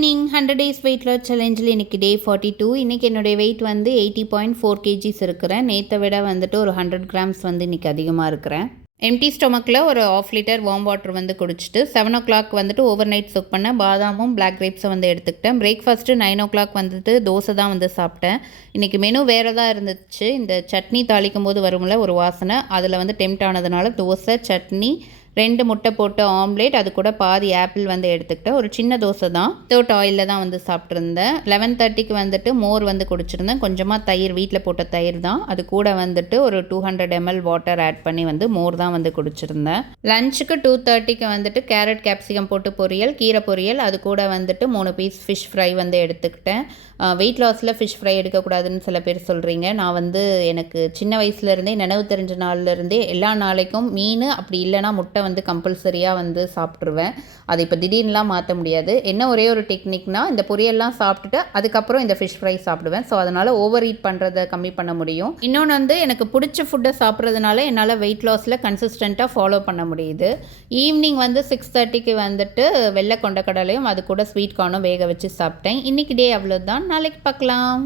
Evening 100 days weight loss சேலஞ்சில் இன்றைக்கி டே 42. இன்றைக்கி என்னுடைய வெயிட் வந்து 80.4 kgs இருக்கிறேன். நேற்றை விட வந்துட்டு ஒரு 100 grams வந்து இன்றைக்கி அதிகமாக இருக்கிறேன். எம்டி ஸ்டொமக்கில் ஒரு 1/2 லிட்டர் வார்ம் வாட்டர் வந்து குடிச்சிட்டு 7 o'clock வந்துட்டு ஓவர் நைட் சொக் பண்ண பாதாமும் பிளாக் கிரேப்ஸை வந்து எடுத்துக்கிட்டேன். பிரேக்ஃபாஸ்ட்டு 9 o'clock வந்துட்டு தோசை தான் வந்து சாப்பிட்டேன். இன்றைக்கி மெனு வேறு தான் இருந்துச்சு. இந்த சட்னி தாளிக்கும் போது வரும்ல ஒரு வாசனை, அதில் வந்து டெம்ட் ஆனதுனால தோசை, சட்னி, 2 முட்டை போட்டு ஆம்லேட், அது கூட பாதி ஆப்பிள் வந்து எடுத்துக்கிட்டேன். ஒரு சின்ன தோசை தான், வித்தவுட் ஆயிலில் தான் வந்து சாப்பிட்ருந்தேன். 11:30க்கு வந்துட்டு மோர் வந்து குடிச்சிருந்தேன். கொஞ்சமாக தயிர், வீட்டில் போட்ட தயிர் தான். அது கூட வந்துட்டு ஒரு 200 ml வாட்டர் ஆட் பண்ணி வந்து மோர் தான் வந்து குடிச்சிருந்தேன். லஞ்சுக்கு 2:30க்கு வந்துட்டு கேரட் கேப்சிகம் போட்டு பொரியல், கீரை பொரியல், அது கூட வந்துட்டு 3 பீஸ் ஃபிஷ் ஃப்ரை வந்து எடுத்துக்கிட்டேன். வெயிட் லாஸில் ஃபிஷ் ஃப்ரை எடுக்கக்கூடாதுன்னு சில பேர் சொல்கிறீங்க. நான் வந்து எனக்கு சின்ன வயசுலேருந்தே, நினைவு தெரிஞ்ச நாள்லேருந்தே எல்லா நாளைக்கும் மீன், அப்படி இல்லைனா முட்டை வந்து கம்பல்சரியாக வந்து சாப்பிட்ருவேன். அதை இப்போ திடீர்னுலாம் மாற்ற முடியாது. என்ன ஒரே ஒரு டெக்னிக்னால், இந்த பொரியல்லாம் சாப்பிட்டுட்டு அதுக்கப்புறம் இந்த ஃபிஷ் ஃப்ரை சாப்பிடுவேன். ஸோ அதனால் ஓவர் ஈட் பண்ணுறதை கம்மி பண்ண முடியும். இன்னொன்று வந்து எனக்கு பிடிச்ச ஃபுட்டை சாப்பிட்றதுனால என்னால் வெயிட் லாஸில் கன்சிஸ்டண்ட்டாக ஃபாலோ பண்ண முடியுது. ஈவினிங் வந்து 6:30க்கு வந்துட்டு வெள்ளை கொண்டக்கடலையும் அது கூட ஸ்வீட் கார்னும் வேக வச்சு சாப்பிட்டேன். இன்றைக்கி டே அவ்வளோதான். நாளைக்கு பார்க்கலாம்.